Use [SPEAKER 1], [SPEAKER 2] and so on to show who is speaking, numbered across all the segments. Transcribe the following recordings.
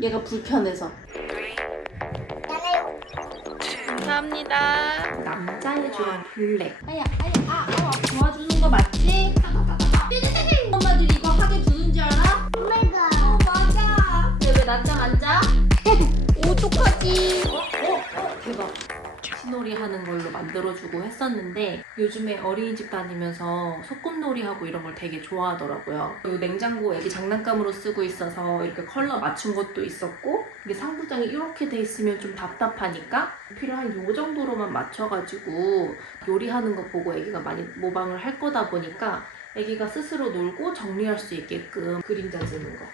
[SPEAKER 1] 얘가 불편해서. 감사합니다. 남자의 주황 블랙. 아야, 아야, 아, 아, 도와주는 거 맞지? 엄마들이 이거 하게 두는 줄 알아? 어, 맞아. 왜, 왜 낮잠 안 자? 어떡하지? 쥐놀이 하는 걸로 만들어주고 했었는데 요즘에 어린이집 다니면서 소꿉놀이 하고 이런 걸 되게 좋아하더라고요. 그리고 냉장고 애기 장난감으로 쓰고 있어서 이렇게 컬러 맞춘 것도 있었고 이게 상부장이 이렇게 돼 있으면 좀 답답하니까 필요한 요 정도로만 맞춰가지고 요리하는 거 보고 애기가 많이 모방을 할 거다 보니까 애기가 스스로 놀고 정리할 수 있게끔 그림자 지는 거.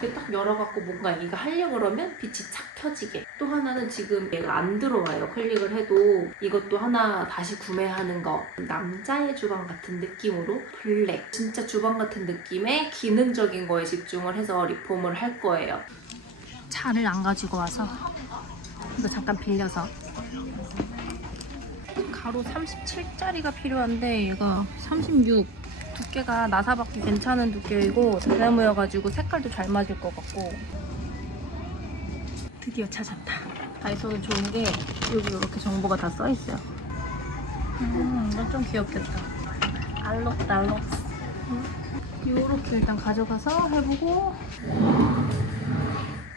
[SPEAKER 1] 이렇게 딱 열어갖고 뭔가 애기가 하려고 그러면 빛이 착 켜지게. 또 하나는 지금 얘가 안 들어와요. 클릭을 해도 이것도 하나 다시 구매하는 거. 남자의 주방 같은 느낌으로 블랙. 진짜 주방 같은 느낌의 기능적인 거에 집중을 해서 리폼을 할 거예요. 차를 안 가지고 와서 이거 잠깐 빌려서 가로 37짜리가 필요한데 얘가 36 두께가 나사받기 괜찮은 두께이고 대나무여가지고 색깔도 잘 맞을 것 같고. 드디어 찾았다. 다이소는 좋은 게 여기 이렇게 정보가 다 써있어요. 음 이건 좀 귀엽겠다. 알록달록. 이렇게 일단 가져가서 해보고.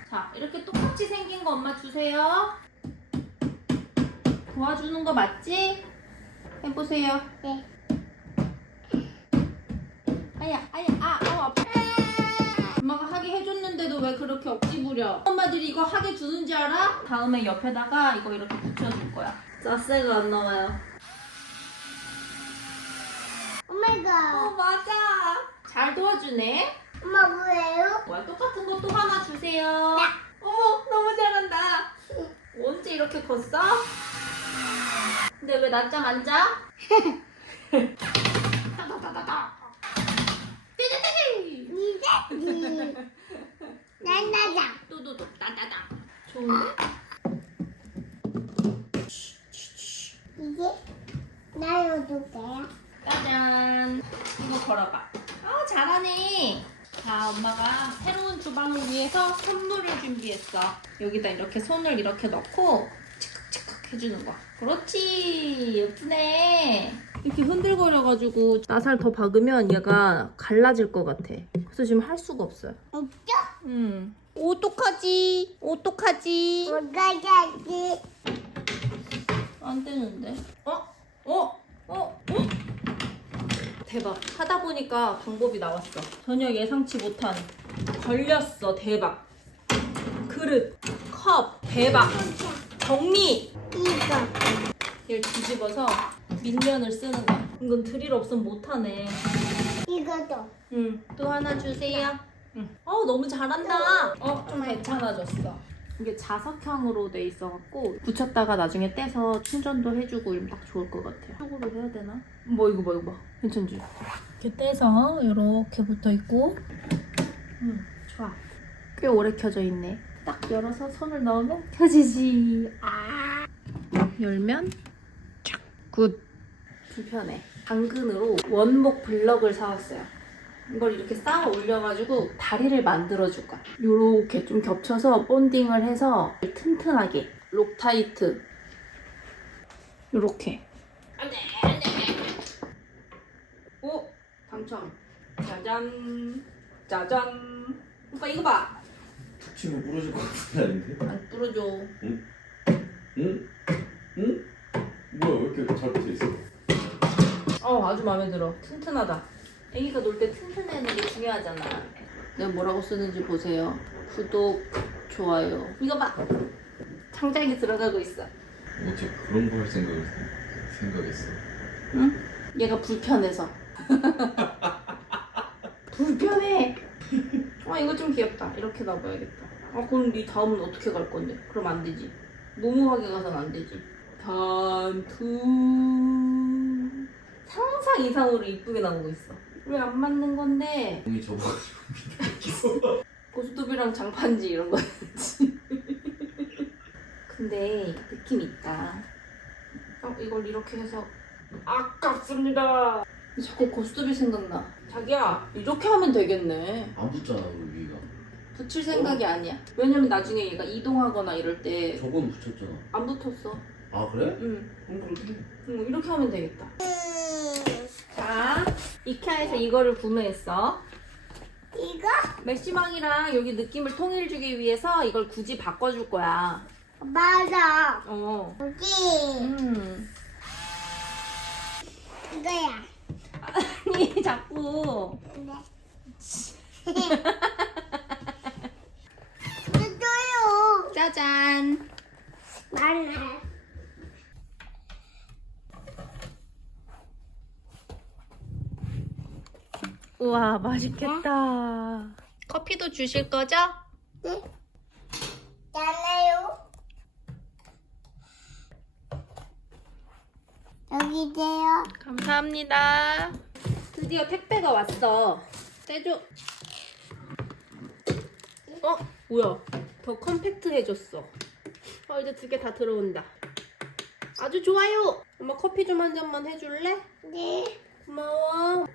[SPEAKER 1] 자 이렇게 똑같이 생긴 거 엄마 주세요. 도와주는 거 맞지? 해보세요.
[SPEAKER 2] 네.
[SPEAKER 1] 아야, 아야, 아, 아, 아파. 엄마가 하게 해줬는데도 왜 그렇게 억지 부려? 엄마들이 이거 하게 두는 줄 알아? 다음에 옆에다가 이거 이렇게 붙여줄 거야. 짜세가 안 나와요.
[SPEAKER 2] 오메가.
[SPEAKER 1] 어, 맞아. 잘 도와주네.
[SPEAKER 2] 엄마 뭐예요?
[SPEAKER 1] 뭐야, 똑같은 거 또 하나 주세요. 어머, 너무 잘한다. 언제 이렇게 컸어? 근데 왜 낮잠 안 자? 걸어봐. 아, 잘하네. 자, 엄마가 새로운 주방을 위해서 선물을 준비했어. 여기다 이렇게 손을 이렇게 넣고 치크치크 해주는 거. 그렇지. 예쁘네. 이렇게 흔들거려가지고 나살 더 박으면 얘가 갈라질 것 같아. 그래서 지금 할 수가 없어요.
[SPEAKER 2] 없죠?
[SPEAKER 1] 음. 어떡하지? 어떡하지?
[SPEAKER 2] 뭐가야지?
[SPEAKER 1] 안 되는데. 어? 어? 어? 어? 대박. 하다 보니까 방법이 나왔어. 전혀 예상치 못한. 걸렸어. 대박. 그릇, 컵, 대박. 정리!
[SPEAKER 2] 이거.
[SPEAKER 1] 얘를 뒤집어서 밑면을 쓰는 거야. 이건 드릴 없으면 못하네.
[SPEAKER 2] 이거도.
[SPEAKER 1] 응. 또 하나 주세요. 응. 어, 너무 잘한다. 어, 좀 괜찮아졌어. 이게 자석형으로 돼 있어갖고 붙였다가 나중에 떼서 충전도 해주고 이러면 딱 좋을 것 같아요. 쪽으로 해야 되나? 뭐 이거 봐 이거 봐. 괜찮지? 이렇게 떼서 이렇게 붙어 있고. 응, 좋아. 꽤 오래 켜져 있네. 딱 열어서 손을 넣으면 켜지지. 아. 열면 촥. 굿. 불편해. 당근으로 원목 블럭을 사왔어요. 이걸 이렇게 쌓아 올려가지고 다리를 만들어줄 거야. 요렇게 좀 겹쳐서 본딩을 해서 튼튼하게 록타이트 요렇게. 안돼 안돼. 오 당첨. 짜잔 짜잔. 오빠 이거 봐.
[SPEAKER 3] 툭 치면 부러질 것 같은 아닌데?
[SPEAKER 1] 안 뚫어줘.
[SPEAKER 3] 응? 응? 뭐야 왜 이렇게 잘 붙어있어?
[SPEAKER 1] 어 아주 마음에 들어. 튼튼하다. 애기가 놀 때 튼튼해는 게 중요하잖아. 내가 뭐라고 쓰는지 보세요. 구독, 좋아요. 이거 봐. 창작이 들어가고 있어.
[SPEAKER 3] 어째 그런 거 할 생각을 생각했어
[SPEAKER 1] 응? 얘가 불편해서. 불편해. 아 이거 좀 귀엽다. 이렇게 놔봐야겠다. 아 그럼 네 다음은 어떻게 갈 건데? 그럼 안 되지. 너무하게 가선 안 되지. 단투. 상상 이상으로 이쁘게 나오고 있어. 왜 안 맞는 건데?
[SPEAKER 3] 공이 접어가지고
[SPEAKER 1] 고스톱이랑 장판지 이런 거였지. 근데 느낌 있다. 어, 이걸 이렇게 해서 아깝습니다. 자꾸 고스톱이 생각나. 자기야, 이렇게 하면 되겠네.
[SPEAKER 3] 안 붙잖아 위가
[SPEAKER 1] 붙일 생각이 아니야. 왜냐면 나중에 얘가 이동하거나 이럴 때 안
[SPEAKER 3] 저건 붙였잖아.
[SPEAKER 1] 붙었어.
[SPEAKER 3] 아 그래?
[SPEAKER 1] 응.
[SPEAKER 3] 그럼 그렇게 해.
[SPEAKER 1] 응, 이렇게 하면 되겠다. 자, 이케아에서 이거를 구매했어.
[SPEAKER 2] 이거?
[SPEAKER 1] 메시망이랑 여기 느낌을 통일 주기 위해서 이걸 굳이 바꿔줄 거야.
[SPEAKER 2] 맞아.
[SPEAKER 1] 어.
[SPEAKER 2] 여기
[SPEAKER 1] 음.
[SPEAKER 2] 이거야.
[SPEAKER 1] 아니, 자꾸.
[SPEAKER 2] 네. 이거요.
[SPEAKER 1] 짜잔.
[SPEAKER 2] 많아.
[SPEAKER 1] 우와, 맛있겠다. 커피도 주실 거죠?
[SPEAKER 2] 네. 잘라요. 여기 있어요.
[SPEAKER 1] 감사합니다. 드디어 택배가 왔어. 떼줘. 어? 뭐야? 더 컴팩트해졌어. 어, 이제 두 개 다 들어온다. 아주 좋아요. 엄마 커피 좀 한 잔만 해줄래?
[SPEAKER 2] 네.
[SPEAKER 1] 고마워.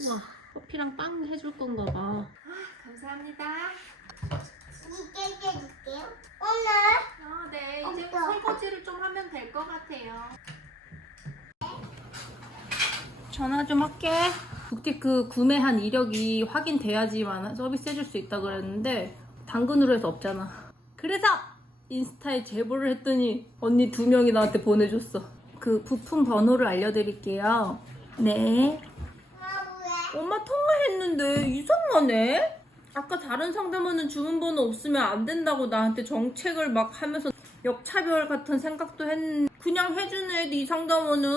[SPEAKER 1] 우와, 커피랑 빵 해줄 건가 봐. 아, 감사합니다.
[SPEAKER 2] 이게 해줄게요. 오늘
[SPEAKER 1] 아, 네. 이제
[SPEAKER 2] 없다.
[SPEAKER 1] 설거지를 좀 하면 될 것 같아요. 전화 좀 할게. 북티크 구매한 이력이 확인돼야지만 서비스 해줄 수 있다 그랬는데 당근으로 해서 없잖아. 그래서 인스타에 제보를 했더니 언니 두 명이 나한테 보내줬어. 그 부품 번호를 알려드릴게요. 네. 엄마 통화했는데 이상하네? 아까 다른 상담원은 주문번호 없으면 안 된다고 나한테 정책을 막 하면서 역차별 같은 생각도 했는데 그냥 해주네 네 상담원은